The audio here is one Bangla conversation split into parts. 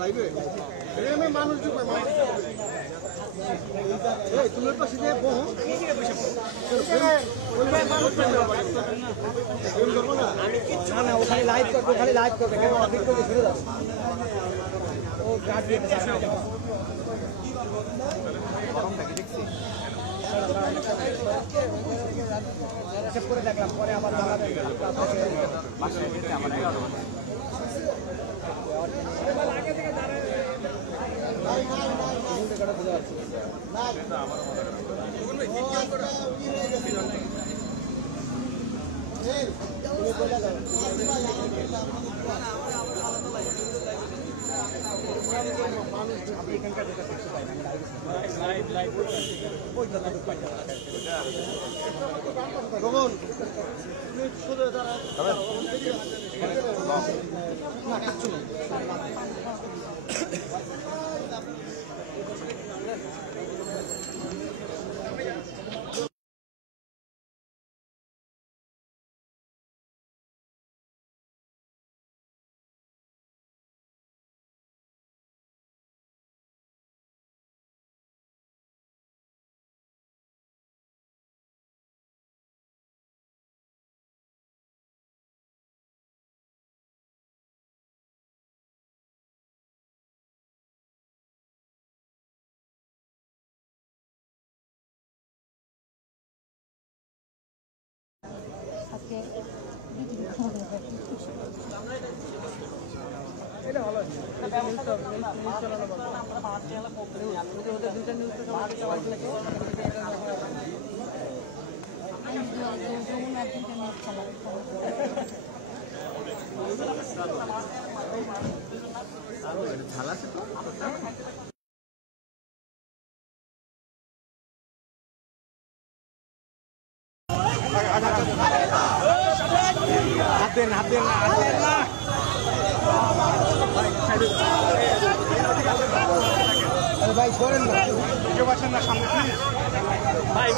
মানুষ তুমি পাশে যে বহু না ওখানে লাইভ করবে খালি লাইভ করবে ঘুরে যাবে ও গাছ দিয়ে করে দেখলাম পরে আবার এটা ভালো ঝাল আছে তো হাত দেন না ভাই সরেন না কেউ আসেন না সামনে ভাই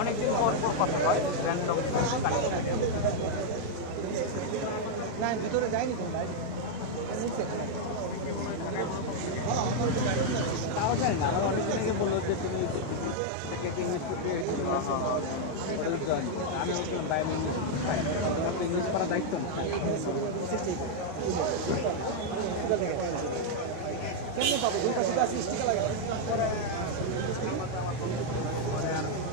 অনেকদিন পর কথা হয় র্যান্ডম না ভিতরে যায়নি কোনো তাও জানি না, আমার অনেকে বললো যে তুমি আমি বলছিলাম ভাই আমি ইংলিশ তোমার তো ইংলিশ পড়ার দায়িত্ব না কেমন পাবো দুই পাশে তো আছে স্টিকার লাগে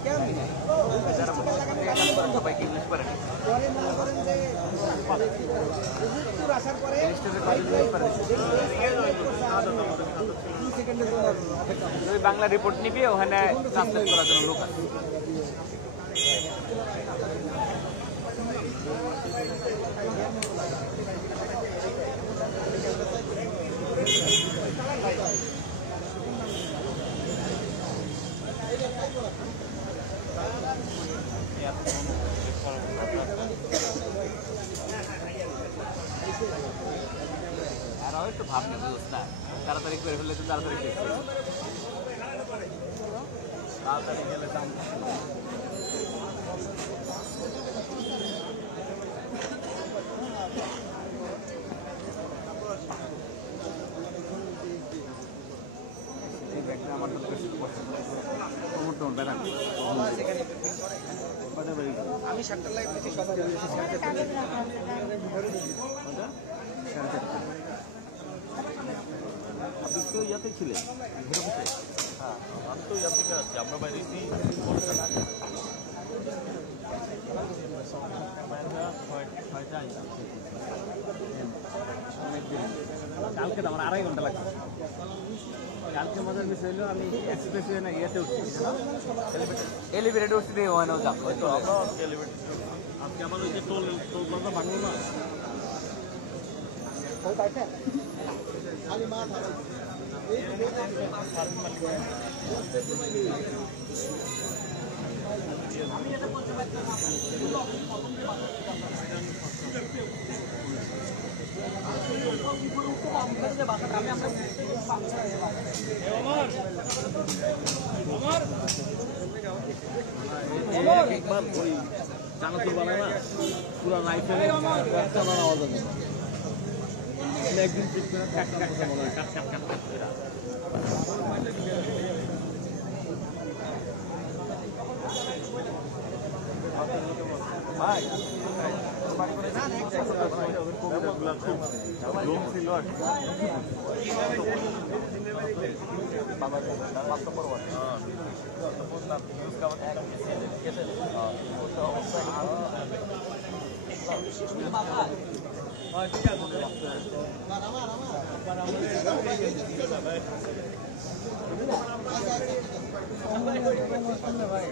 কেমন দুই পাশে স্টিকার লাগানো সবাইকে ইংলিশ পড়ে পরে মনে করেন যে হুজুরপুর আসার পরে 2 সেকেন্ডের জন্য অপেক্ষা তুমি বাংলা রিপোর্ট নিবি ওখানে ট্রান্সলেট করার জন্য লোক আছে আরও একটু ভাব নেই বুঝতে তাড়াতাড়ি করে ফেললে তো তাড়াতাড়ি তাড়াতাড়ি গেলে দাম আমার আমি 7টা লাইভ দিচ্ছি সবাই আপনি তো ইয়াতে ছিলেন হ্যাঁ আমি তো ইয়া থেকে আসছি আমরা বাইরে কালকে তো আমার 2.5 ঘন্টা লাগছে কালকে মজার বিষয় হলো আমি এক্সপ্রেসওয়ে না ইয়েতে উঠছি এলিভেটেড উঠছি দিয়ে ওখানেও যাবো তো আমরা এলিভেটেড আজকে আমার ওই যে টোল প্লাজা ভাঙলো না একবার ওই চানাচুর বানায় না পুরো রাইফেল চালার আওয়াজ আছে একদিন ঠিক করে কাট কাট কাট মনে হয় কাট কাট কাট কাট ভাই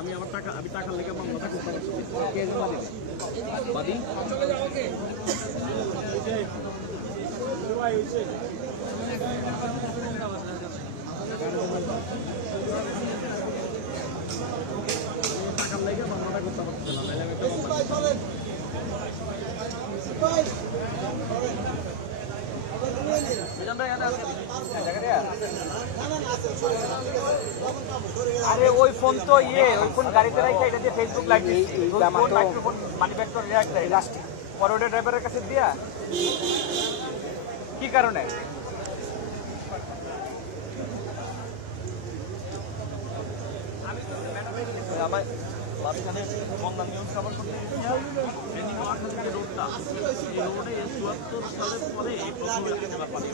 আমি আমার টাকা আমি টাকা লেগে আমার মাথা করতে পারছি বাদি টাকা লেগে আমার মাথা করতে পারছি আরে ওই ফোন তো ওই ফোন গাড়িতে রাখে এটা দিয়ে ফেসবুক লাইভ দিচ্ছি মাইক্রোফোন ম্যানুফ্যাকচার রিয়াক্ট দেয় লাস্টে পরে ওটা ড্রাইভারের কাছে দিয়া কি কারণে আমার মাঝখানে বন্ধন নিয়ম খাবার করতে ট্রেনিং ওয়ার্কার যে রোডটা এই রোডে ৭৪ সালের পরে এই প্রথম পানি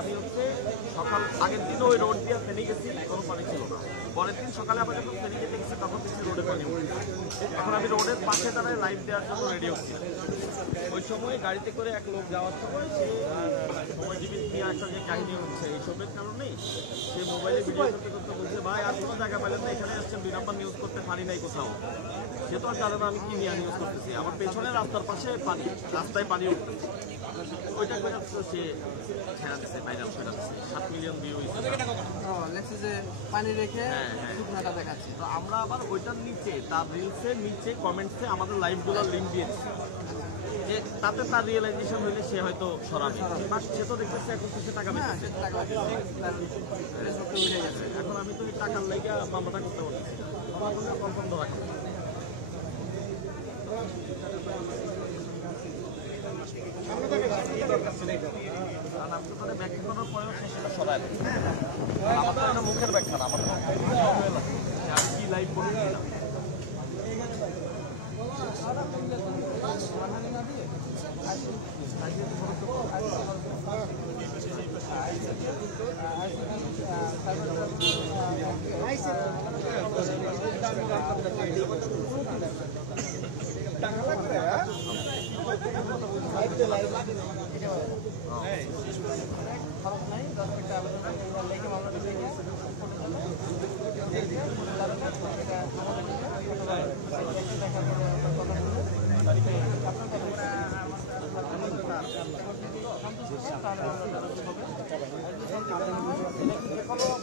আমি হচ্ছে সকাল আগের দিনও ওই রোড দিয়ে ফেলে গেছি, কোনো পানি ছিল না। পরের দিন সকালে আবার যখন ফেলে যেতে গেছি তখন দেখছি রোডে পানি উঠেছে। এখন আমি রোডের পাশে দাঁড়ায় লাইভ দেওয়ার জন্য রেডি হচ্ছি। ওই সময় গাড়িতে করে এক লোক যাওয়ার সময় সে সময়জীবী ইতিহাসটা যে কাহিনী হচ্ছে এইসবের কারণেই সে মোবাইলে ভিডিও করতে করতে বলছে, ভাই আর কোনো জায়গা পেলেন না, এখানে আসছেন 2 নাম্বার নিউজ করতে, পানি নাই কোথাও। সে তো আর জানে না আমি কি নিয়ে নিউজ করতেছি। আমার পেছনে রাস্তার পাশে পানি, রাস্তায় পানি উঠতেছে। ওইটা করে সে ছেড়া দিচ্ছে, ভাইরাল করে দিচ্ছে, 7 মিলিয়ন ভিউ হয়েছে। পানি রেখে হ্যাঁ। শুকনাটা দেখাচ্ছে। তো আমরা আবার ওইটার নিচে তার রিলসের নিচে কমেন্টসে আমাদের লাইভগুলোর লিঙ্ক দিয়ে দিচ্ছি, যে তাতে তার রিয়েলাইজেশন হইলে সে হয়তো সরাবে। বাট সে তো দেখতেছে এখন সে টাকা পেয়েছে। এখন আমি তো এই টাকার লাইগা মামলাটা করতে পারছি, আমার কোনো কনফার্ম রাখবো। কারণ আমি তো তাদের ব্যাখ্যা করার পরেও সে সেটা সরায় দেয়। আমার তো একটা মুখের ব্যাখ্যা না, আমার তো আমি কি লাইভ করছি না।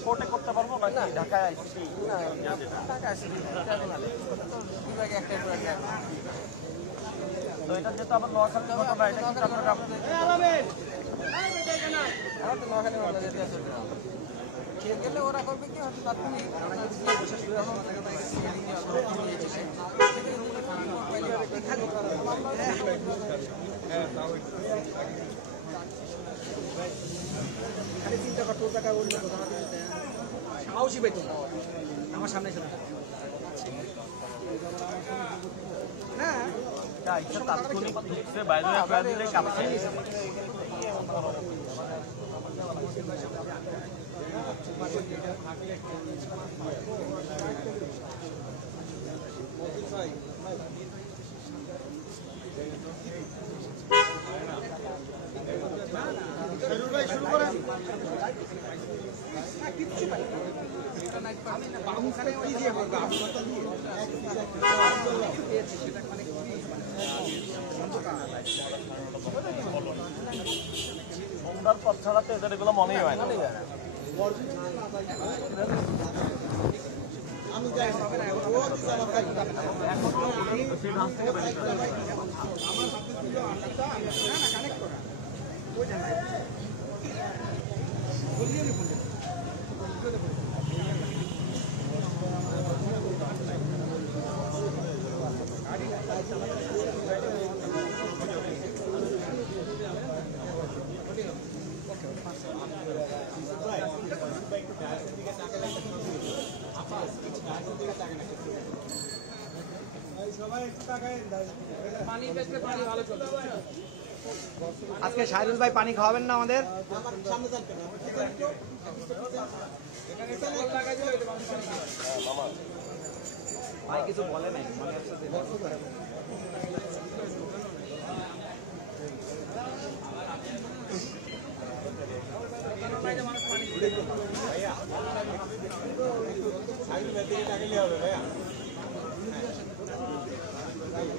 কোর্টে করতে পারবো নাকি ঢাকায় আসছি? তো এটা যেহেতু আবার নোয়াখালী ঘটনা, এটা কি চট্টগ্রাম? গেলে ওরা করবে কি হয়তো তাৎক্ষণিক খালি চিন্তা কর, তোর টাকা অন্য কোথাও সাহসী পাইতো না আমার সামনে ছিল না। তাৎক্ষণিক ঢুকছে, বাইরে দিলে কাঁপছে। শুরু করেন। সন্ধ্যার পর ছাড়া তো এদের এগুলো মনেই হয় না। আজকে শাহরুল ভাই পানি খাওয়াবেন না আমাদের? ভাই কিছু বলে নাই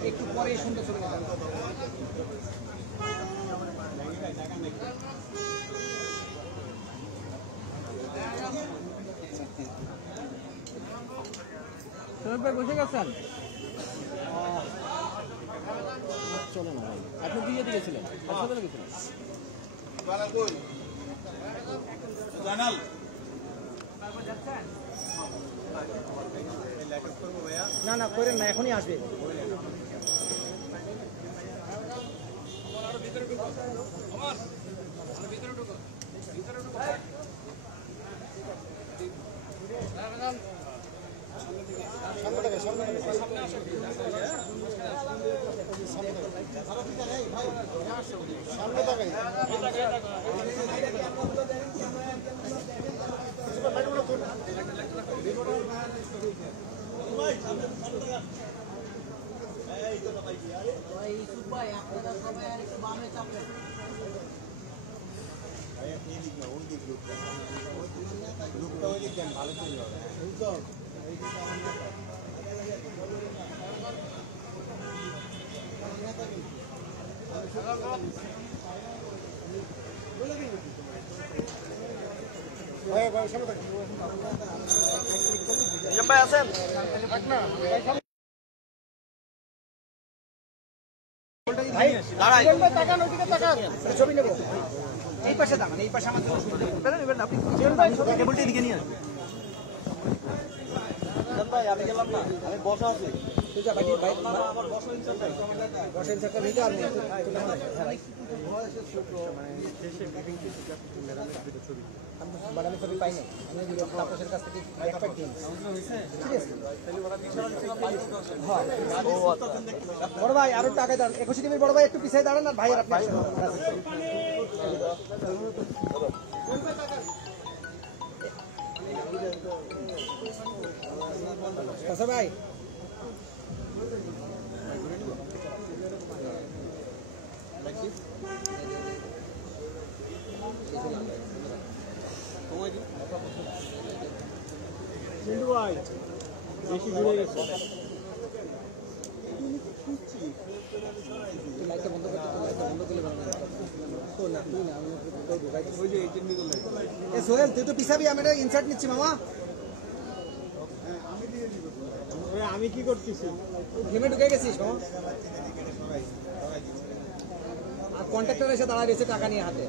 একটু পরে শুনতে চলে গেলাম। বসে গেছেন? চলো না ভাই, আপনি দিয়ে দিয়েছিলেন না না করেন না, এখনই আসবে। সামনে নিজাম ভাই আছেন? ছবি নেবো এই পাশে দাঁড়ান, এই পাশে আমাদের কেবলটা এদিকে নিয়ে আসবে। ভাই আমি গেলাম না, আমি বসা আছি। বসেন থাকতে ভিতরে আর বানানোর ছবি পাই নাই, আমি তাপসের কাছ থেকে ঠিক আছে। বড় ভাই আরো টাকা দাঁড়ান, 21 টিমের বড় ভাই একটু পিছিয়ে দাঁড়ান আর ভাইয়ের আপনি আচ্ছা ভাই বেশি ঘুরে গেছে। লাইটটা বন্ধ করতে, লাইটটা বন্ধ করলে ভালো না। তুই না, আমি ওই যে সোহেল তুই তো পিছাবি, আমি এটা ইনসার্ট নিচ্ছি মামা। আমি কি করতেছি? গেমে ঢুকে গেছিস মামা। আর কন্ট্রাক্টর এসে দাঁড়ায় রয়েছে টাকা নিয়ে হাতে।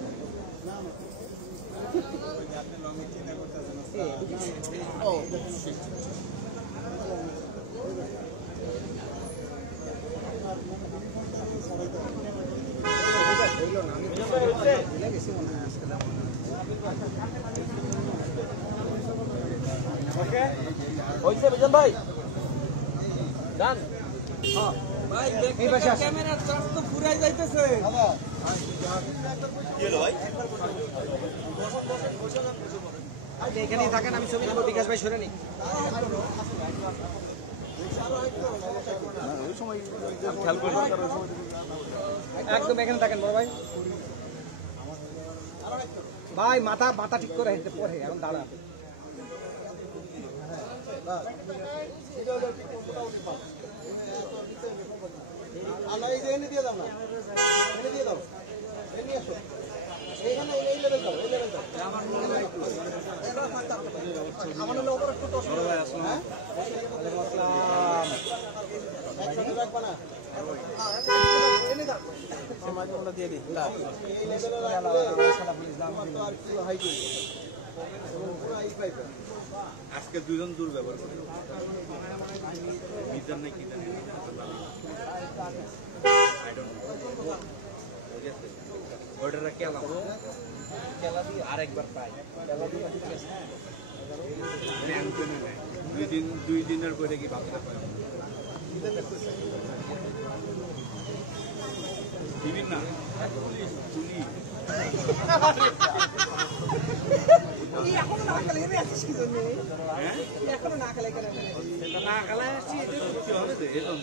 হয়েছে বিজন ভাই যান। ক্যামেরার চার্জ তো পুরাই যাইতেছে। এখানেই থাকেন, আমি ছবি নেবো। বিকাশ ভাই সরে নি, একদম এখানে থাকেন বড় ভাই। ভাই মাথা মাথা ঠিক করে হেঁটে পরে এখন দাঁড়া। দিয়ে দাও না, দিয়ে দাও, নিয়ে আসো। আমার হলো ওপর একটু দশ দিয়ে দিই। আজকে দুজন দূর ব্যবহার করে মিজান নাকি অর্ডারটা কেলা দিয়ে আরেকবার পাই। দুই দিনের পরে কি ভাবতে পারে দিবেন না তুলি এখনো না খেলে আসিস কি জন্য? এখনো না খেলে কেন? না খেলে আসছি, এটা সত্যি হবে তো এরকম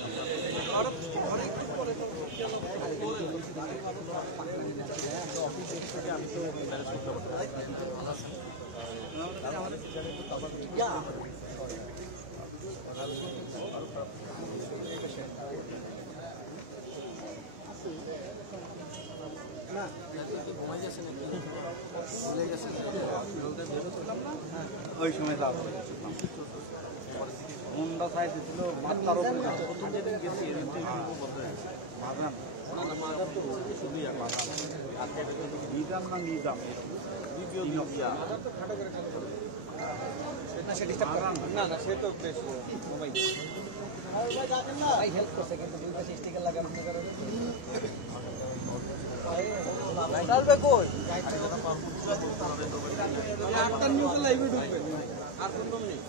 ওই সময় মুন্ডা সাইড ছিল মাথার গেছি নিজাম না নিজাম না না সে তো বেশ হেল্প করছে, কিন্তু দুই পাশে স্টিকার লাগানো লাইভে ঢুকবে আর কোন নেই।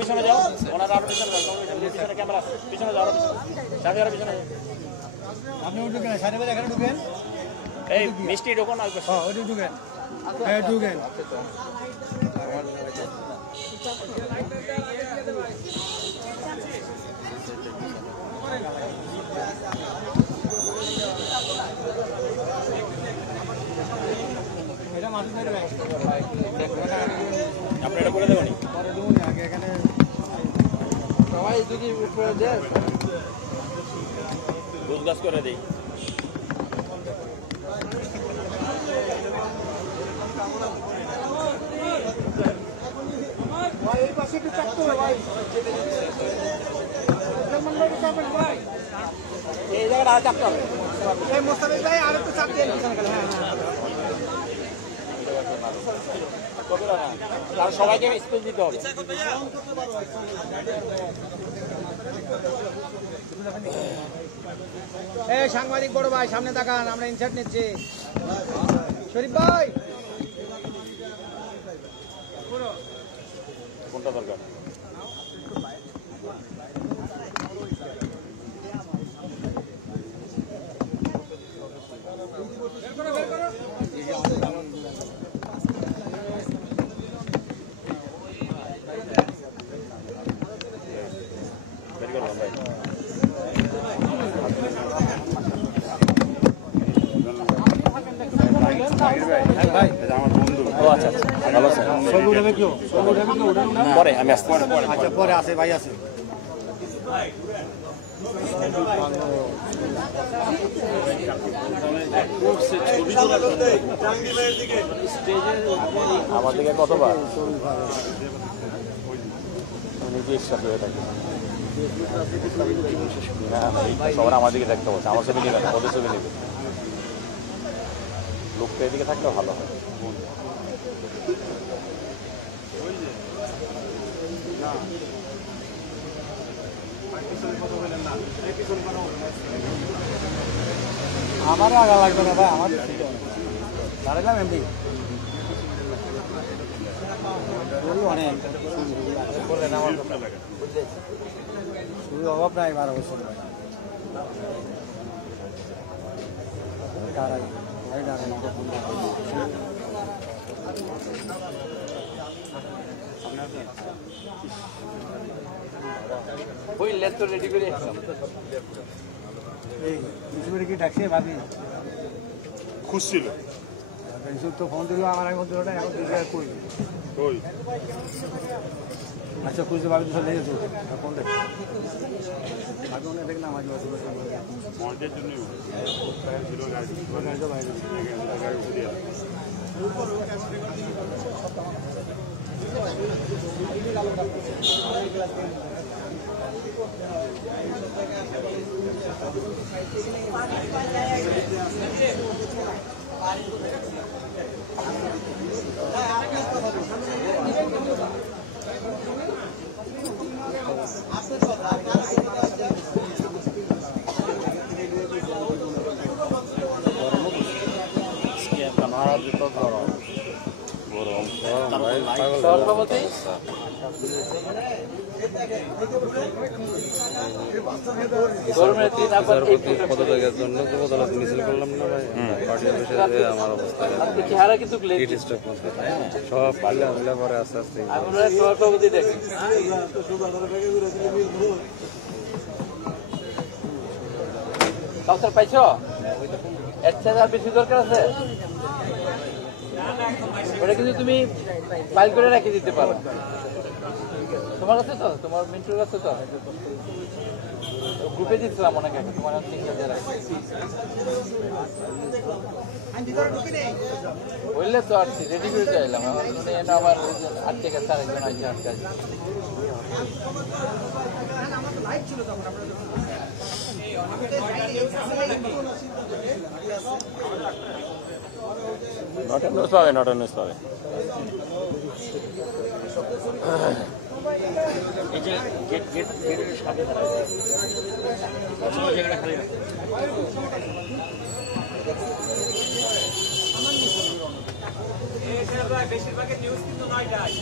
পিছনে যাও, ওনার আরো পিছনে যাও, পিছনে ক্যামেরা, পিছনে যাও, আরো পিছনে। আপনি ঢুকেন, সাড়ে বাজে এখানে ঢুকেন। এই মিষ্টি ঢোকো না, হ্যাঁ ওইটা ঢুকেন, হ্যাঁ ঢুকেন। এটা মাঝে ধরে আপনি এটা করে দেবেন পরে দেবুন আগে এখানে সবাই যদি উপরে দেয় বুঝ গাছ করে দিই। এই পাশে একটু চাপতে হবে ভাই, এই জায়গাটা আর চাপতে হবে। এই মোস্তাফিজ ভাই আর একটু চাপ দিয়ে পিছনে গেলে। হ্যাঁ আর সবাইকে স্পেস দিতে হবে। এই সাংবাদিক বড় ভাই সামনে তাকান, আমরা ইনসার্ট নিচ্ছি। শরীফ ভাই কোনটা দরকার? পরে আমি আসতে আচ্ছা পরে আছে ভাই আছে। আমার দিকে কতবার নিজে ইচ্ছা হয়ে থাকে সবার আমার দিকে দেখতে বলছে, আমার ছবি নেবে না, ওদের ছবি নেবে। লোকটা এদিকে থাকলে ভালো হয়। আমারও আগা লাগবে না ভাই, আমার দাঁড়ালাম এমনি অনেক শুরু অভাব নাই 12 বছর বুঝলেন তো রেডি করে আসলাম। এই কি ডাকছে ভাবি খুশছিল তো ফোন দিল আমার এখন দিল না, এখন দিলে কই ওই আচ্ছা খুঁজতে ভাবি তো লেগে তো ফোন দেখ ভাবি অনেক দেখ না আমার মর্ডের জন্য ছিল গাড়ি সভাপতি পদত্যাগের জন্য যুবদল মিছিল করলাম না ভাই, পার্টি অফিসে আমার অবস্থা চেহারা কিন্তু সব পাল্লা হইলে পরে আস্তে আস্তে আমরা সভাপতি দেখি কাউসার পাইছো? এর চেয়ে আর বেশি দরকার আছে? ওটা কিন্তু তুমি ফাইল করে রেখে দিতে পারো। তোমার কাছে তো, তোমার মিন্টুর কাছে তো গ্রুপে দিচ্ছিলাম অনেক আগে, তোমার বললে তো আসছি রেডি করে চাইলাম আমার 8 থেকে 4 জন আছে আজকে। নটা নিউজ পাবে, নটা নিউজ পাবে। বেশিরভাগের নিউজ কিন্তু 9টায়।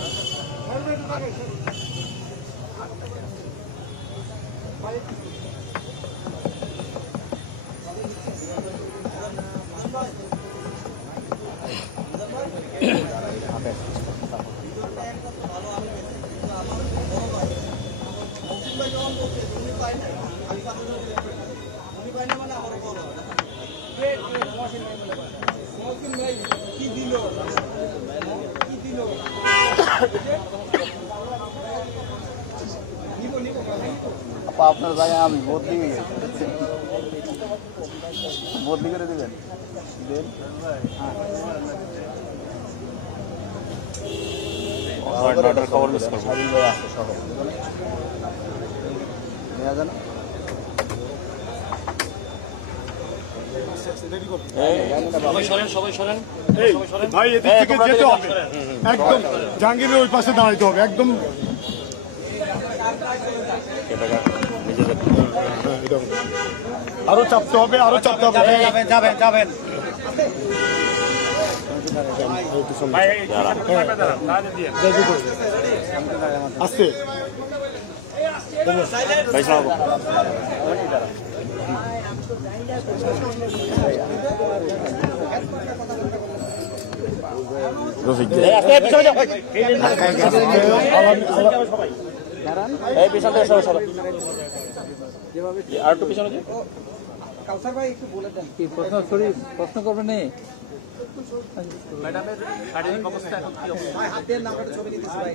কি দিল আপনার জায়গায় আমি বদলি করে দেবেন খবর মিস করবো। ভাই এদিক থেকে যেতে হবে, একদম জাহাঙ্গীরের ওই পাশে দাঁড়াইতে হবে, একদম আরো চাপতে হবে, আরো চাপতে হবে। যাবেন আসতে আর একটু পিছনে কাউসার ভাই একটু বলে দেন কি প্রশ্ন করবে নেই? ম্যাডামের শারীরিক অবস্থা এখন কি অবস্থা? হাতের নাম্বারটা ছবি নিতেছি ভাই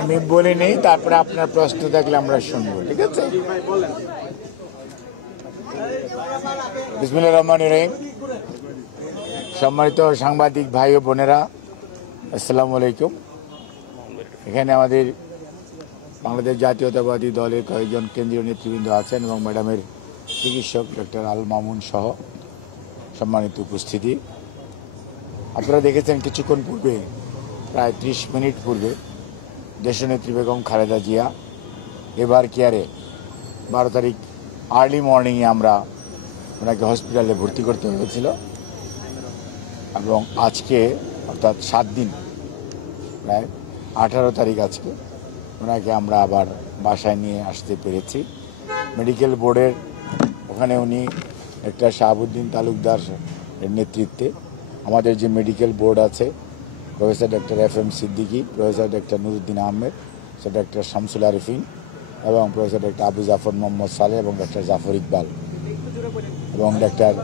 আমি বলে নেই, তারপরে আপনার প্রশ্ন থাকলে আমরা শুনবো, ঠিক আছে? বিসমিল্লাহির রহমানির রহিম। সম্মানিত সাংবাদিক ভাই ও বোনেরা, আসসালামু আলাইকুম। এখানে আমাদের বাংলাদেশ জাতীয়তাবাদী দলের কয়েকজন কেন্দ্রীয় নেতৃবৃন্দ আছেন এবং ম্যাডামের চিকিৎসক ডক্টর আল মামুন সহ সম্মানিত উপস্থিতি, আপনারা দেখেছেন কিছুক্ষণ পূর্বে, প্রায় 30 মিনিট পূর্বে দেশনেত্রী বেগম খালেদা জিয়া এভার কেয়ারে 12 তারিখ আর্লি মর্নিংয়ে আমরা ওনাকে হসপিটালে ভর্তি করতে হয়েছিল এবং আজকে অর্থাৎ 7 দিন, প্রায় 18 তারিখ আজকে ওনাকে আমরা আবার বাসায় নিয়ে আসতে পেরেছি। মেডিকেল বোর্ডের ওখানে উনি একটা শাহাবুদ্দিন তালুকদার এর নেতৃত্বে আমাদের যে মেডিকেল বোর্ড আছে, professor doctor FM Siddiqui, professor doctor Nuruddin Ahmed, doctor Shamsul Arifin এবং প্রফেসর ডক্টর আবু জাফর মোহাম্মদ সালেহ এবং ডক্টর জাফর ইকবাল এবং ডক্টর,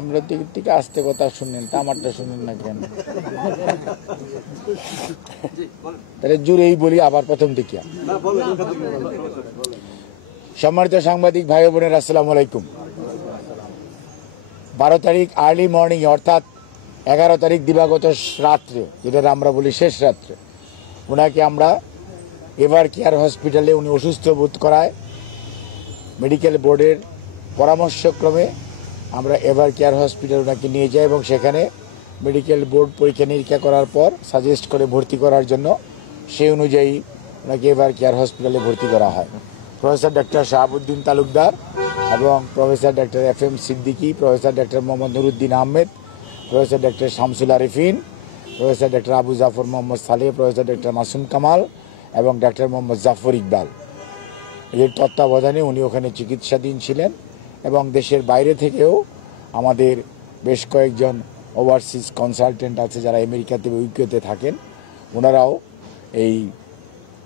আমরা দিক থেকে আসতে কথা শুনেন, তা আমারটা শুনেন না কেন? তাহলে জুড়েই বলি আবার প্রথম থেকে। সম্মানিত সাংবাদিক ভাই বোনের, আসসালামু আলাইকুম। 12 তারিখ আর্লি মর্নিং অর্থাৎ 11 তারিখ দিবাগত রাত্রে, যেটা আমরা বলি শেষ রাত্রে, ওনাকে আমরা এভার কেয়ার হসপিটালে উনি অসুস্থ বোধ করায় মেডিকেল বোর্ডের পরামর্শক্রমে আমরা এভার কেয়ার হসপিটাল ওনাকে নিয়ে যাই এবং সেখানে মেডিকেল বোর্ড পরীক্ষা নিরীক্ষা করার পর সাজেস্ট করে ভর্তি করার জন্য সেই অনুযায়ী ওনাকে এভার কেয়ার হসপিটালে ভর্তি করা হয়। প্রফেসর ডক্টর শাহাবুদ্দিন তালুকদার এবং professor doctor FM Siddiqui, professor doctor Mohammad Nuruddin Ahmed, professor doctor Shamsul Arefin, professor doctor Abu Jafar Mohammad Saleh, professor doctor Masum Kamal এবং ডক্টর মোহাম্মদ জাফর ইকবাল এর তত্ত্বাবধানে উনি ওখানে চিকিৎসাধীন ছিলেন এবং দেশের বাইরে থেকেও আমাদের বেশ কয়েকজন ওভারসিজ কনসালটেন্ট আছে যারা আমেরিকাতে ইউকেতে থাকেন, ওনারাও এই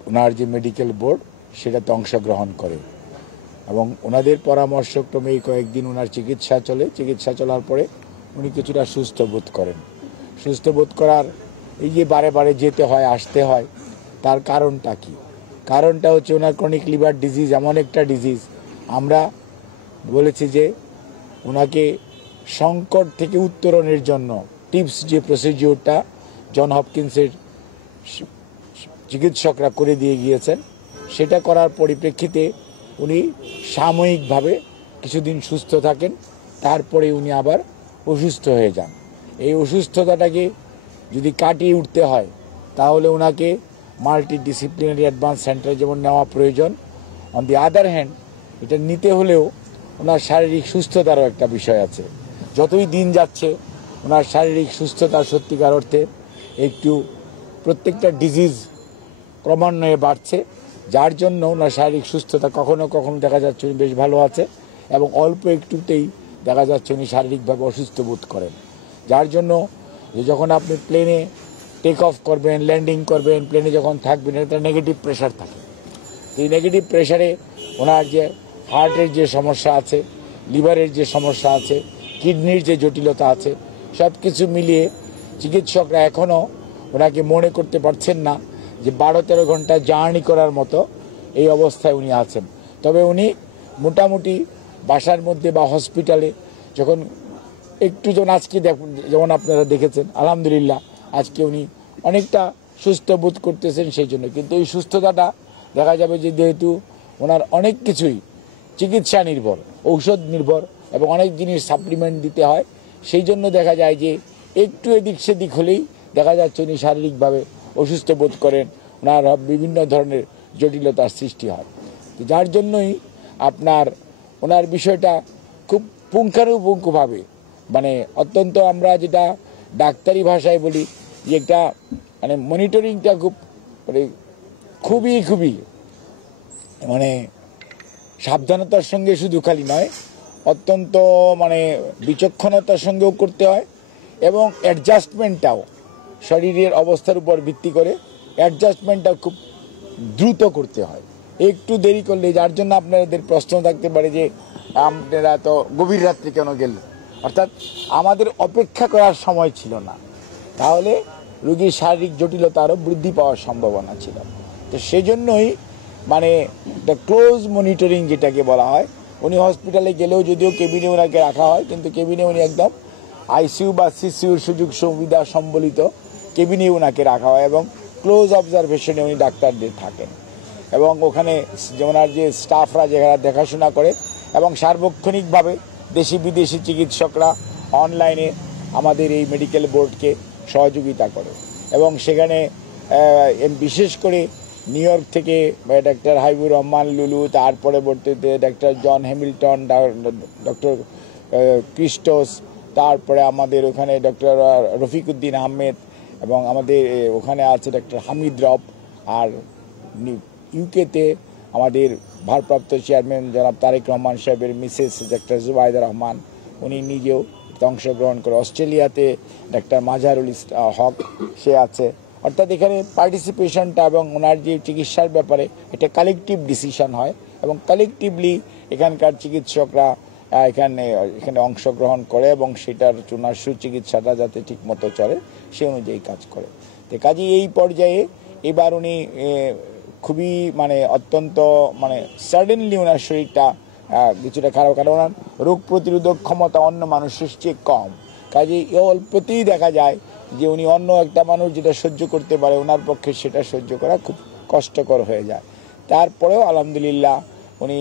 ওনার যে মেডিকেল বোর্ড সেটাতে অংশগ্রহণ করে এবং ওনাদের পরামর্শক্রমে এই কয়েকদিন ওনার চিকিৎসা চলে। চিকিৎসা চলার পরে উনি কিছুটা সুস্থ বোধ করেন। সুস্থ বোধ করার এই যে বারে বারে যেতে হয় আসতে হয়, তার কারণটা কি? কারণটা হচ্ছে ওনার ক্রনিক লিভার ডিজিজ, এমন একটা ডিজিজ আমরা বলেছি যে ওনাকে সংকট থেকে উত্তরণের জন্য টিপস যে প্রসিডিওরটা জন হপকিন্সের চিকিৎসকরা করে দিয়ে গিয়েছেন, সেটা করার পরিপ্রেক্ষিতে উনি সাময়িকভাবে কিছুদিন সুস্থ থাকেন, তারপরে উনি আবার অসুস্থ হয়ে যান। এই অসুস্থতাটাকে যদি কাটিয়ে উঠতে হয় তাহলে ওনাকে মাল্টিডিসিপ্লিনারি অ্যাডভান্স সেন্টারে যেমন নেওয়া প্রয়োজন, অন দি আদার হ্যান্ড এটা নিতে হলেও ওনার শারীরিক সুস্থতারও একটা বিষয় আছে। যতই দিন যাচ্ছে ওনার শারীরিক সুস্থতা সত্যিকার অর্থে একটু প্রত্যেকটা ডিজিজ ক্রমান্বয়ে বাড়ছে, যার জন্য ওনার শারীরিক সুস্থতা কখনো কখনো দেখা যাচ্ছে উনি বেশ ভালো আছে এবং অল্প একটুতেই দেখা যাচ্ছে উনি শারীরিকভাবে অসুস্থ বোধ করেন। যার জন্য যে যখন আপনি প্লেনে টেক অফ করবেন, ল্যান্ডিং করবেন, প্লেনে যখন থাকবেন, একটা নেগেটিভ প্রেশার থাকে। এই নেগেটিভ প্রেশারে ওনার যে হার্টের যে সমস্যা আছে, লিভারের যে সমস্যা আছে, কিডনির যে জটিলতা আছে, সব কিছু মিলিয়ে চিকিৎসকরা এখনও ওনাকে মনে করতে পারছেন না যে 12-13 ঘন্টা জার্নি করার মতো এই অবস্থায় উনি আছেন। তবে উনি মোটামুটি বাসার মধ্যে বা হসপিটালে যখন একটু যখন আজকে যেমন আপনারা দেখেছেন, আলহামদুলিল্লাহ আজকে উনি অনেকটা সুস্থ বোধ করতেছেন সেই জন্য। কিন্তু এই সুস্থতাটা দেখা যাবে যে যেহেতু ওনার অনেক কিছুই চিকিৎসা নির্ভর, ঔষধ নির্ভর এবং অনেক জিনিস সাপ্লিমেন্ট দিতে হয়, সেই জন্য দেখা যায় যে একটু এদিক সেদিক হলেই দেখা যাচ্ছে উনি শারীরিকভাবে অসুস্থ বোধ করেন, ওনার বিভিন্ন ধরনের জটিলতার সৃষ্টি হয়। যার জন্যই আপনার ওনার বিষয়টা খুব পুঙ্খানুপুঙ্খভাবে মানে অত্যন্ত আমরা যেটা ডাক্তারি ভাষায় বলি যে একটা মানে মনিটরিংটা খুব মানে খুবই মানে সাবধানতার সঙ্গে শুধু খালি নয়, অত্যন্ত মানে বিচক্ষণতার সঙ্গেও করতে হয় এবং অ্যাডজাস্টমেন্টটাও শরীরের অবস্থার উপর ভিত্তি করে অ্যাডজাস্টমেন্টটাও খুব দ্রুত করতে হয়। একটু দেরি করলে, যার জন্য আপনাদের প্রশ্ন থাকতে পারে যে আপনারা তো গভীর রাত্রে কেন গেলেন, অর্থাৎ আমাদের অপেক্ষা করার সময় ছিল না, তাহলে রোগীর শারীরিক জটিলতা আরও বৃদ্ধি পাওয়ার সম্ভাবনা ছিল। তো সেজন্যই মানে দ্য ক্লোজ মনিটরিং যেটাকে বলা হয়, উনি হসপিটালে গেলেও যদিও কেবিনে ওনাকে রাখা হয়, কিন্তু কেবিনে উনি একদম আইসিইউ বা সিসিউর সুযোগ সুবিধা সম্বলিত কেবিনে ওনাকে রাখা হয় এবং ক্লোজ অবজারভেশনে উনি ডাক্তারদের থাকেন। এবং ওখানে ওনার যে স্টাফরা যারা দেখাশোনা করে এবং সার্বক্ষণিকভাবে দেশি বিদেশি চিকিৎসকরা অনলাইনে আমাদের এই মেডিকেল বোর্ডকে সহযোগিতা করে এবং সেখানে বিশেষ করে নিউ ইয়র্ক থেকে ডাক্তার হাবিবুর রহমান লুলু, তার পরবর্তীতে ডাক্তার জন হ্যামিল্টন, ডক্টর ক্রিস্টোস, তারপরে আমাদের ওখানে ডক্টর রফিকুদ্দিন আহমেদ এবং আমাদের ওখানে আছে ডক্টর হামিদ রব, আর ইউকেতে আমাদের ভারপ্রাপ্ত চেয়ারম্যান জনাব তারেক রহমান সাহেবের মিসেস ডাক্তার জুবাইদা রহমান, উনি নিজেও অংশগ্রহণ করে। অস্ট্রেলিয়াতে ডাক্তার মাজারুল হক সে আছে। অর্থাৎ এখানে পার্টিসিপেশনটা এবং ওনার যে চিকিৎসার ব্যাপারে এটা কালেকটিভ ডিসিশন হয় এবং কালেকটিভলি এখানকার চিকিৎসকরা এখানে অংশগ্রহণ করে এবং সেটার ওনার সুচিকিৎসাটা যাতে ঠিকমতো চলে সে অনুযায়ী কাজ করে। তো কাজে এই পর্যায়ে এবার উনি খুবই অত্যন্ত সাডেনলি ওনার শরীরটা কিছুটা খারাপ, কারণ ওনার রোগ প্রতিরোধক ক্ষমতা অন্য মানুষের চেয়ে কম। কাজে অল্পতেই দেখা যায় যে উনি অন্য একটা মানুষ যেটা সহ্য করতে পারে ওনার পক্ষে সেটা সহ্য করা খুব কষ্টকর হয়ে যায়। তারপরেও আলহামদুলিল্লাহ উনি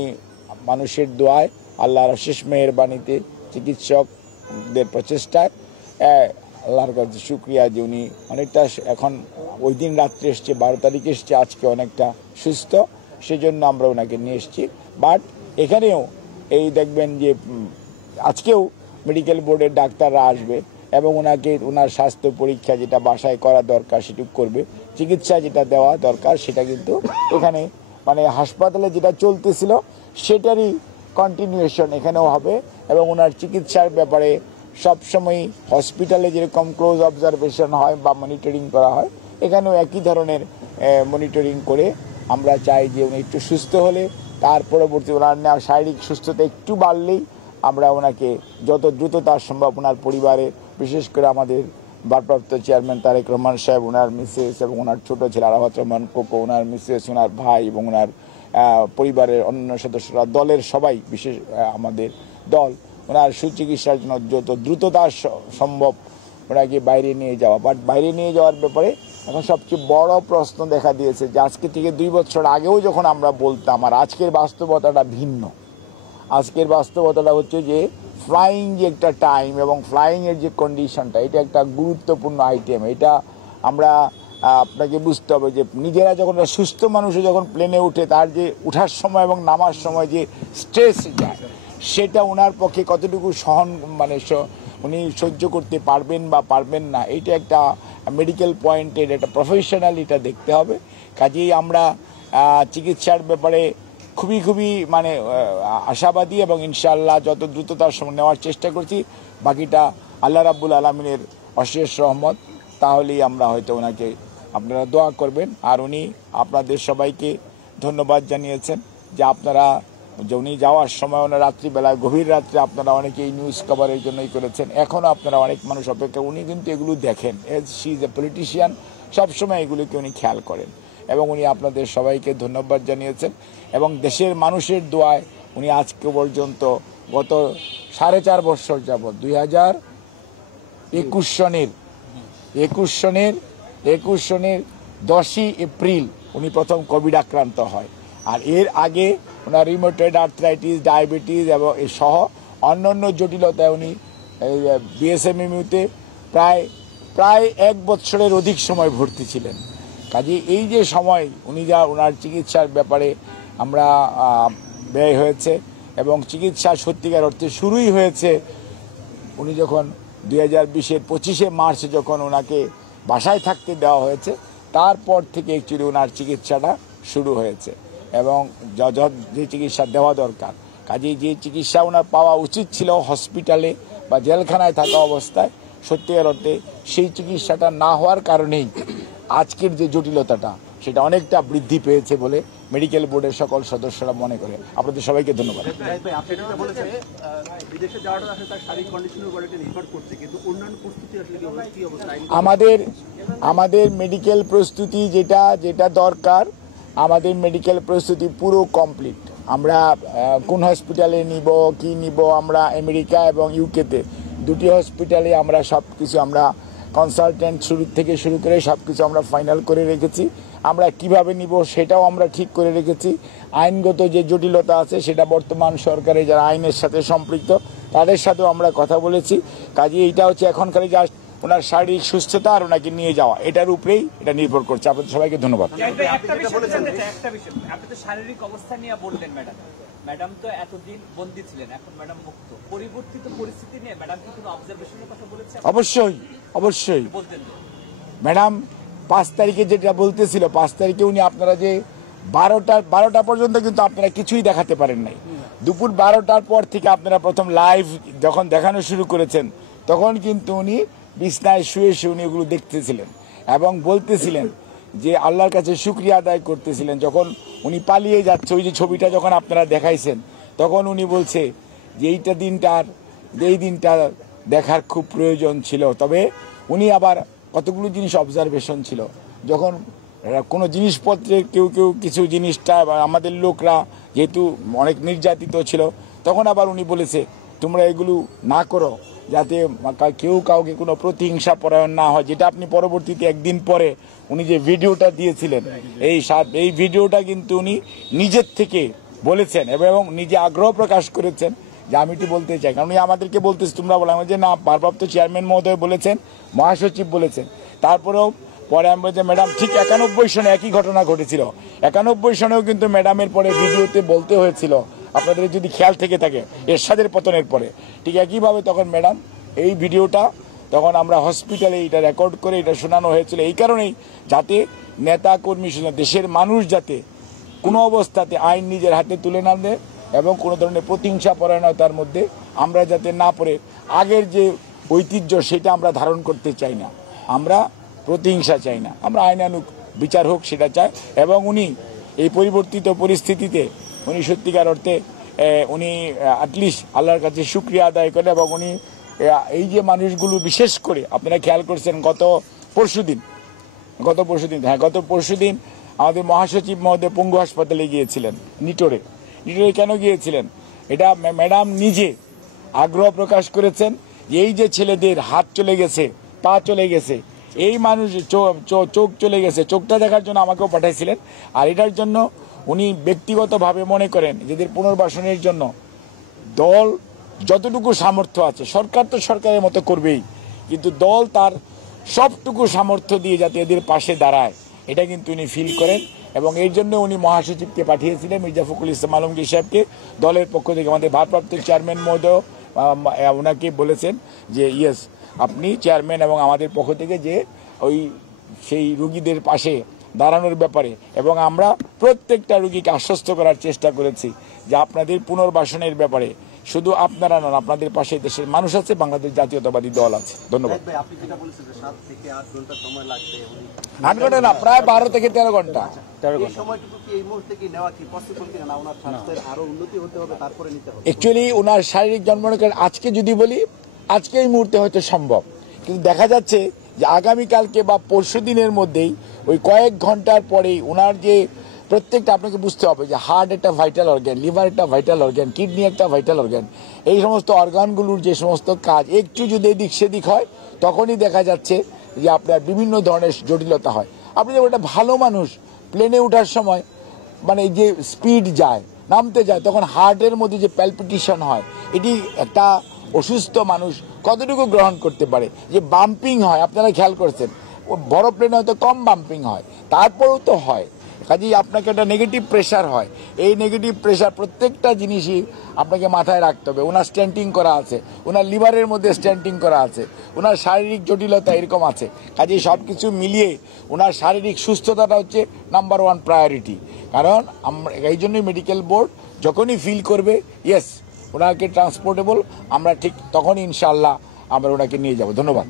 মানুষের দোয়ায়, আল্লাহর অশেষ মেহেরবানিতে, চিকিৎসকদের প্রচেষ্টায় আল্লাহর কাছে শুকরিয়া যে উনি অনেকটা এখন ওই দিন রাত্রে এসছে, 12 তারিখে এসছে, আজকে অনেকটা সুস্থ, সেজন্য আমরা ওনাকে নিয়ে এসেছি। বাট এখানেও এই দেখবেন যে আজকেও মেডিকেল বোর্ডের ডাক্তাররা আসবে এবং ওনার স্বাস্থ্য পরীক্ষা যেটা বাসায় করা দরকার সেটুকু করবে, চিকিৎসা যেটা দেওয়া দরকার সেটা কিন্তু এখানে হাসপাতালে যেটা চলতেছিল সেটারই কন্টিনিউয়েশন এখানেও হবে এবং ওনার চিকিৎসার ব্যাপারে সবসময় হসপিটালে যেরকম ক্লোজ অবজারভেশন হয় বা মনিটরিং করা হয়, এখানেও একই ধরনের মনিটরিং করে আমরা চাই যে উনি একটু সুস্থ হলে তার পরবর্তী ওনার শারীরিক সুস্থতা একটু বাড়লেই আমরা ওনাকে যত দ্রুততার সম্ভব ওনার পরিবারে, বিশেষ করে আমাদের ভারপ্রাপ্ত চেয়ারম্যান তারেক রহমান সাহেব, ওনার মিসেস এবং ওনার ছোট ছেলে আরাফাত রহমান কোকো, ওনার মিসেস, ওনার ভাই এবং ওনার পরিবারের অন্য সদস্যরা, দলের সবাই, বিশেষ আমাদের দল ওনার সুচিকিৎসার জন্য যত দ্রুততা সম্ভব ওনাকে বাইরে নিয়ে যাওয়া। বাট বাইরে নিয়ে যাওয়ার ব্যাপারে এখন সবচেয়ে বড় প্রশ্ন দেখা দিয়েছে যে আজকে থেকে 2 বছর আগেও যখন আমরা বলতাম, আর আজকের বাস্তবতাটা ভিন্ন। আজকের বাস্তবতাটা হচ্ছে যে ফ্লাইং যে একটা টাইম এবং ফ্লাইংয়ের যে কন্ডিশনটা, এটা একটা গুরুত্বপূর্ণ আইটেম। এটা আমরা আপনাকে বুঝতে হবে যে নিজেরা যখন সুস্থ মানুষে যখন প্লেনে উঠে তার যে উঠার সময় এবং নামার সময় যে স্ট্রেস যায় সেটা ওনার পক্ষে কতটুকু উনি সহ্য করতে পারবেন বা পারবেন না, এইটা একটা মেডিকেল পয়েন্টের একটা প্রফেশনাল এটা দেখতে হবে। কাজেই আমরা চিকিৎসার ব্যাপারে খুবই আশাবাদী এবং ইনশাআল্লাহ যত দ্রুততার সময় নেওয়ার চেষ্টা করছি। বাকিটা আল্লাহ রাব্বুল আলামিনের অশেষ রহমত, তাহলেই আমরা হয়তো ওনাকে আপনারা দোয়া করবেন। আর উনি আপনাদের সবাইকে ধন্যবাদ জানিয়েছেন যে আপনারা উনি যাওয়ার সময় ওনার রাত্রিবেলায় গভীর রাত্রে আপনারা অনেকে এই নিউজ কভারের জন্যই করেছেন, এখনও আপনারা অনেক মানুষ অপেক্ষা, উনি কিন্তু এগুলো দেখেন, as she is a politician, সবসময় এগুলোকে উনি খেয়াল করেন এবং উনি আপনাদের সবাইকে ধন্যবাদ জানিয়েছেন এবং দেশের মানুষের দোয়ায় উনি আজকে পর্যন্ত গত 4.5 বছর যাবৎ 2021 সনের 10ই এপ্রিল উনি প্রথম কোভিড আক্রান্ত হয়। আর এর আগে ওনার রিউমেটয়েড আর্থ্রাইটিস, ডায়াবেটিস এবং সহ অন্যান্য জটিলতায় উনি বিএসএমইউতে প্রায় 1 বছরের অধিক সময় ভর্তি ছিলেন। কাজে এই যে সময় উনি ওনার চিকিৎসার ব্যাপারে আমরা ব্যয় হয়েছে এবং চিকিৎসা সত্যিকার অর্থে শুরুই হয়েছে উনি যখন 2020-এর 25শে মার্চ যখন ওনাকে বাসায় থাকতে দেওয়া হয়েছে, তারপর থেকে অ্যাকচুয়ালি ওনার চিকিৎসাটা শুরু হয়েছে এবং যে চিকিৎসা দেওয়া দরকার, কাজেই যে চিকিৎসা ওনার পাওয়া উচিত ছিল হসপিটালে বা জেলখানায় থাকা অবস্থায়, সত্যিকার অর্থে সেই চিকিৎসাটা না হওয়ার কারণেই আজকের যে জটিলতাটা সেটা অনেকটা বৃদ্ধি পেয়েছে বলে মেডিকেল বোর্ডের সকল সদস্যরা মনে করে। আপনাদের সবাইকে ধন্যবাদ। আমাদের মেডিকেল প্রস্তুতি যেটা দরকার, আমাদের মেডিকেল প্রস্তুতি পুরো কমপ্লিট। আমরা কোন হসপিটালে নিব আমরা আমেরিকা এবং ইউকেতে 2টি হসপিটালে আমরা সব কিছু আমরা কনসালটেন্ট থেকে শুরু করে সব কিছু আমরা ফাইনাল করে রেখেছি। আমরা কিভাবে নিব সেটাও আমরা ঠিক করে রেখেছি। আইনগত যে জটিলতা আছে সেটা বর্তমান সরকারে যারা আইনের সাথে সম্পৃক্ত তাদের সাথেও আমরা কথা বলেছি। কাজে এইটা হচ্ছে এখনকার জাস্ট ওনার শারীরিক সুস্থতা আর ওনাকে নিয়ে যাওয়া, এটার উপরেই এটা নির্ভর করছে। আপনাদের সবাইকে ধন্যবাদ। আপনি তো শারীরিক অবস্থা নিয়ে বললেন ম্যাডাম তো এতদিন বন্দী ছিলেন, এখন ম্যাডাম মুক্ত, পরিবর্তিত পরিস্থিতি নিয়ে ম্যাডাম কি কোনো অবজারভেশনের কথা বলেছেন? অবশ্যই ম্যাডাম 5 তারিখে যেটা বলতেছিল, 5 তারিখে উনি আপনারা যে 12টা পর্যন্ত কিন্তু আপনারা কিছুই দেখাতে পারেন নাই। দুপুর 12টার পর থেকে আপনারা প্রথম লাইভ যখন দেখানো শুরু করেছেন তখন কিন্তু উনি বিছনায় শুয়ে উনি এগুলো দেখতেছিলেন এবং বলতেছিলেন যে আল্লাহর কাছে শুকরিয়া আদায় করতেছিলেন। যখন উনি পালিয়ে যাচ্ছে, ওই যে ছবিটা যখন আপনারা দেখাইছেন তখন উনি বলছে যে এই দিনটা দেখার খুব প্রয়োজন ছিল। তবে উনি আবার কতগুলো জিনিস অবজারভেশন ছিল, যখন কোনো জিনিসপত্রের কেউ কিছু জিনিসটা আমাদের লোকরা যেহেতু অনেক নির্যাতিত ছিল, তখন আবার উনি বলেছে তোমরা এগুলো না করো যাতে কেউ কাউকে কোনো প্রতিহিংসা পরায়ণ না হয়। যেটা আপনি পরবর্তীতে একদিন পরে উনি যে ভিডিওটা দিয়েছিলেন, এই ভিডিওটা কিন্তু উনি নিজের থেকে বলেছেন এবং নিজে আগ্রহ প্রকাশ করেছেন যে আমি একটু বলতে চাই। কারণ উনি আমাদেরকে বলতেছে তোমরা বলো, যে না ভারপ্রাপ্ত চেয়ারম্যান মহোদয় বলেছেন, মহাসচিব বলেছেন। তারপরেও পরে আমি বলছি ম্যাডাম ঠিক 91 সনে একই ঘটনা ঘটেছিল। 91 সনেও কিন্তু ম্যাডামের পরে ভিডিওতে বলতে হয়েছিল, আপনাদের যদি খেয়াল থেকে থাকে, এরশাদের পতনের পরে ঠিক একইভাবে তখন ম্যাডাম এই ভিডিওটা তখন আমরা হসপিটালে এটা রেকর্ড করে এটা শোনানো হয়েছিল এই কারণেই, যাতে নেতা কর্মী দেশের মানুষ যাতে কোনো অবস্থাতে আইন নিজের হাতে তুলে না দেয় এবং কোনো ধরনের প্রতিহিংসা পরায়ণতার মধ্যে আমরা যাতে না পড়ে আগের যে ঐতিহ্য সেটা আমরা ধারণ করতে চাই না, আমরা প্রতিহিংসা চাই না, আমরা আইনানুগ বিচার হোক সেটা চাই। এবং উনি এই পরিবর্তিত পরিস্থিতিতে উনি সত্যিকার অর্থে উনি অ্যাটলিস্ট আল্লাহর কাছে শুকরিয়া আদায় করে এবং উনি এই যে মানুষগুলো বিশেষ করে আপনারা খেয়াল করছেন গত পরশুদিন আমাদের মহাসচিব মহোদয় পঙ্গু হাসপাতালে গিয়েছিলেন, নিটোরে কেন গিয়েছিলেন? এটা ম্যাডাম নিজে আগ্রহ প্রকাশ করেছেন যে এই যে ছেলেদের হাত চলে গেছে, পা চলে গেছে, এই মানুষ চোখ চলে গেছে, চোখটা দেখার জন্য আমাকেও পাঠাইছিলেন। আর এটার জন্য উনি ব্যক্তিগতভাবে মনে করেন এদের পুনর্বাসনের জন্য দল যতটুকু সামর্থ্য আছে, সরকার তো সরকারের মতো করবেই, কিন্তু দল তার সবটুকু সামর্থ্য দিয়ে যাতে এদের পাশে দাঁড়ায় এটা কিন্তু উনি ফিল করেন এবং এর জন্য উনি মহাসচিবকে পাঠিয়েছিলেন মির্জা ফখরুল ইসলাম আলমগীর সাহেবকে। দলের পক্ষ থেকে আমাদের ভারপ্রাপ্ত চেয়ারম্যান মহোদয় ওনাকে বলেছেন যে ইয়েস আপনি চেয়ারম্যান এবং আমাদের পক্ষ থেকে যে সেই রুগীদের পাশে দাঁড়ানোর ব্যাপারে, এবং আমরা প্রত্যেকটা রুগীকে আশ্বস্ত করার চেষ্টা করেছি যে আপনাদের পুনর্বাসনের ব্যাপারে শুধু আপনারা নন, আপনাদের পাশে দেশের মানুষ আছে, বাংলাদেশ জাতীয়তাবাদী দল আছে। ধন্যবাদ। 8 ঘন্টা না, প্রায় 12 থেকে 13 ঘন্টা। অ্যাকচুয়ালি ওনার শারীরিক জন্মনিকাল আজকে যদি বলি, আজকে এই মুহূর্তে হয়তো সম্ভব, কিন্তু দেখা যাচ্ছে যে আগামীকালকে বা পরশু দিনের মধ্যেই ওই কয়েক ঘন্টার পরেই ওনার যে প্রত্যেকটা, আপনাকে বুঝতে হবে যে হার্ট একটা ভাইটাল অর্গ্যান, লিভার একটা ভাইটাল অর্গ্যান, কিডনি একটা ভাইটাল অর্গ্যান, এই সমস্ত অর্গানগুলোর যে সমস্ত কাজ একটু যদি এদিক সেদিক হয় তখনই দেখা যাচ্ছে যে আপনার বিভিন্ন ধরনের জটিলতা হয়। আপনি যখন একটা ভালো মানুষ প্লেনে ওঠার সময় মানে যে স্পিড যায়, নামতে যায়, তখন হার্টের মধ্যে যে প্যালপিটেশন হয়, এটি একটা অসুস্থ মানুষ কতটুকু গ্রহণ করতে পারে। যে বাম্পিং হয়, আপনারা খেয়াল করছেন, বড় প্লেনে হয়তো কম বাম্পিং হয়, তারপরেও তো হয়। কাজেই আপনাকে একটা নেগেটিভ প্রেশার হয়, এই নেগেটিভ প্রেশার প্রত্যেকটা জিনিসই আপনাকে মাথায় রাখতে হবে। ওনার স্ট্যান্টিং করা আছে, ওনার লিভারের মধ্যে স্ট্যান্টিং করা আছে, ওনার শারীরিক জটিলতা এরকম আছে। কাজেই সব কিছু মিলিয়ে ওনার শারীরিক সুস্থতাটা হচ্ছে নাম্বার 1 প্রায়োরিটি। কারণ আমরা এই জন্যই মেডিকেল বোর্ড যখনই ফিল করবে ইয়েস ওনাকে ট্রান্সপোর্টেবল, আমরা ঠিক তখনই ইনশাআল্লাহ আমরা ওনাকে নিয়ে যাব। ধন্যবাদ।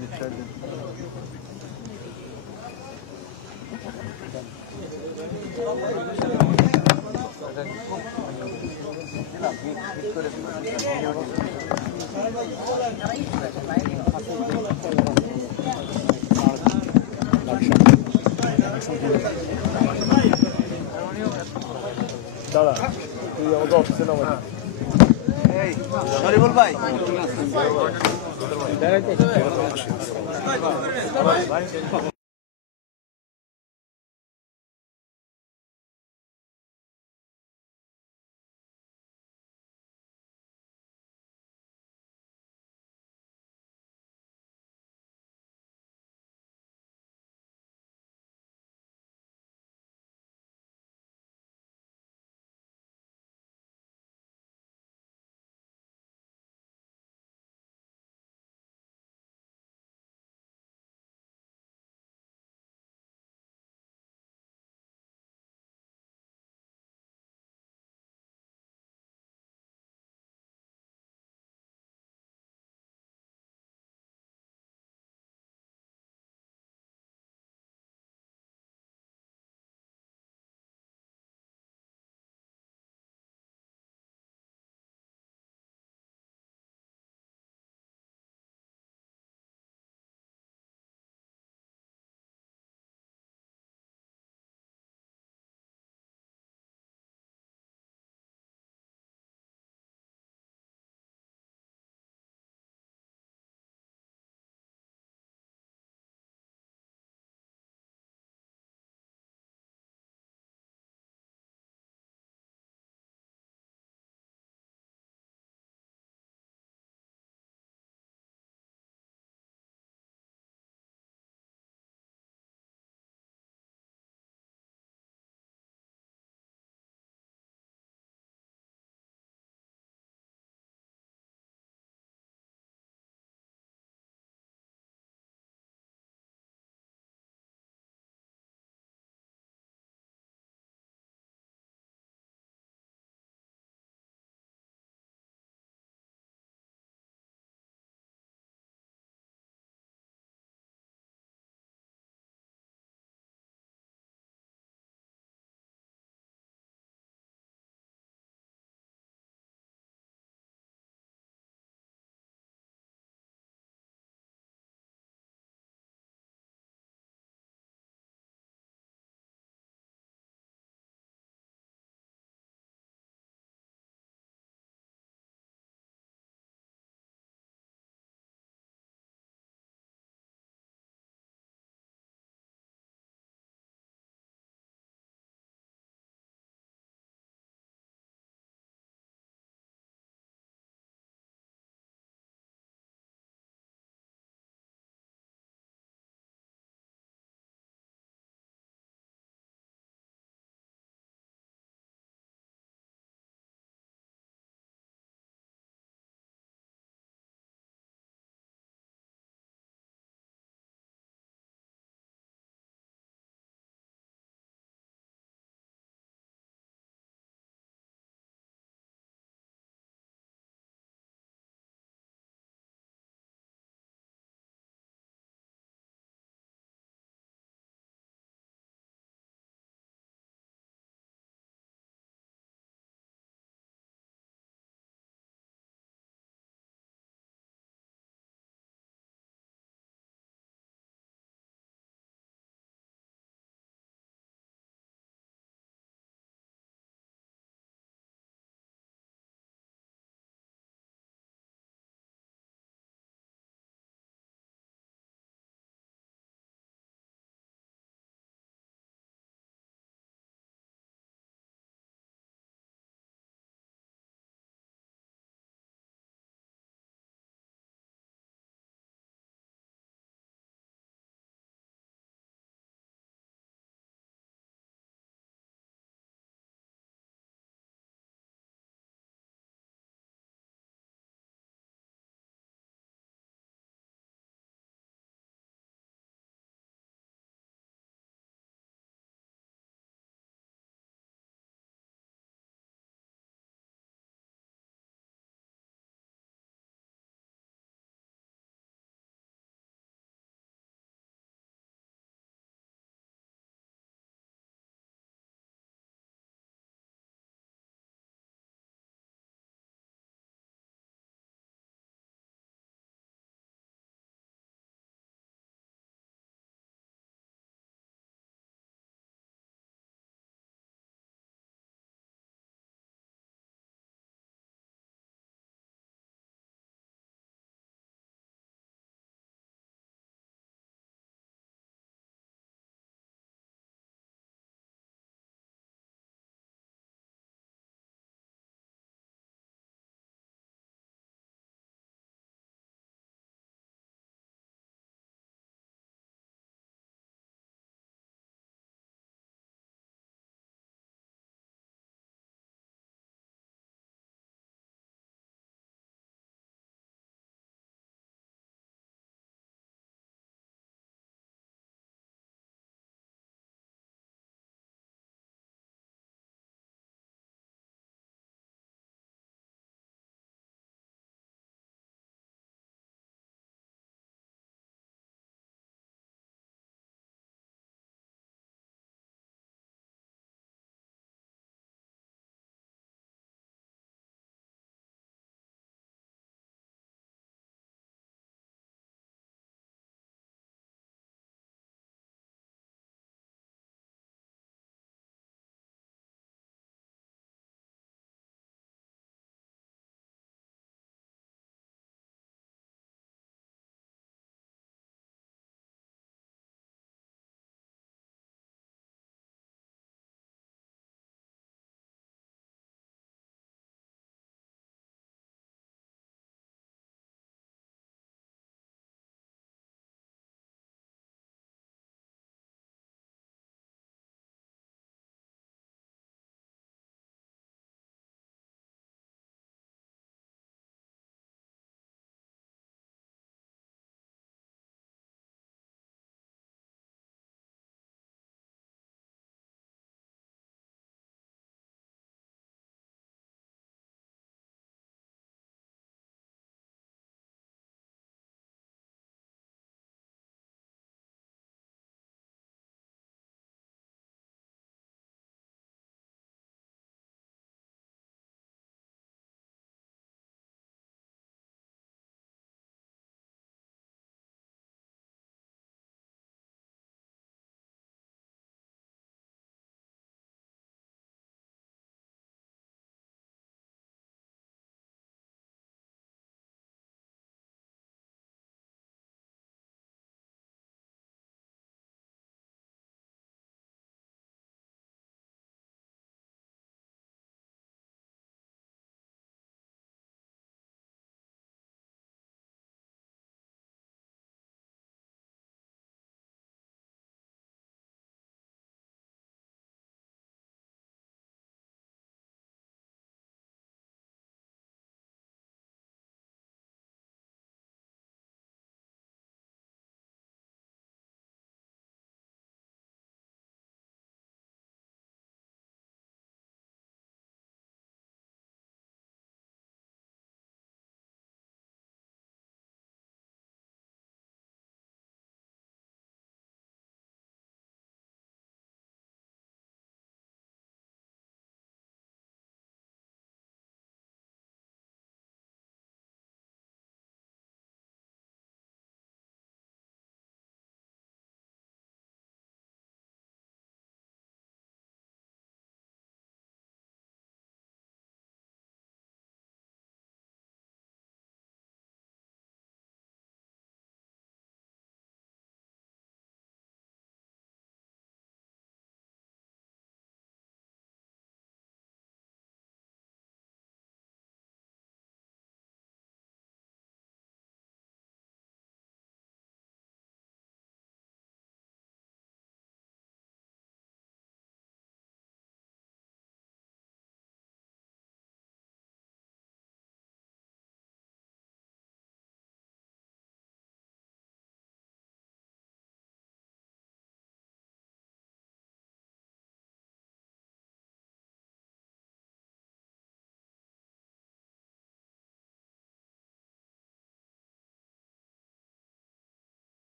দাদা তুই আমাকে অফিসে নামা। শরীফুল ভাই